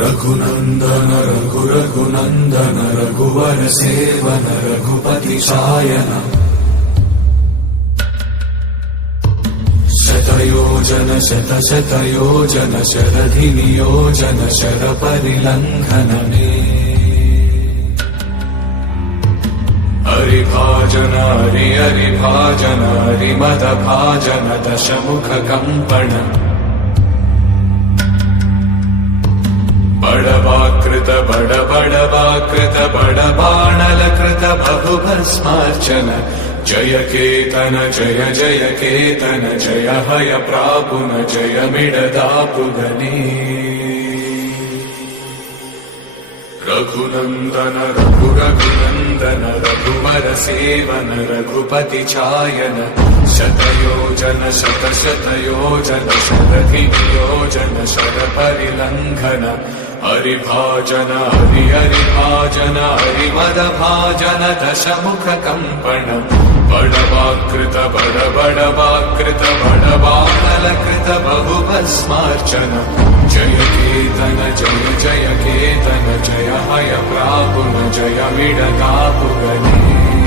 रघुनन्दन रघुनन्दन रघुवर seven Raghupati चायन शतयोजन शतशतयोजन शरधिनियोजन शरपरिलङ्घनने हरिभाजन हरिभाजन हरिमदभाजन दशमुखकम्पण बड़वाकृत बड़बाणलकृत बहुभस्मार्चन जय केतन जय जय केतन जय हय प्रापुन जय मिडदापुगने रघुनन्दन रघुनन्दन रघुवर सेवन रघुपति चायन शतयोजन शतशतयोजन शरधिनियोजन शरपरिलङ्घन हरिभाजन हरिभाजन हरिमदभाजन दशमुखकम्पण बड़वाकृत बड़बाणलकृत बहुभस्मार्चन जय केतन जय जय केतन जय हय प्रापुन जय मिडदापुगने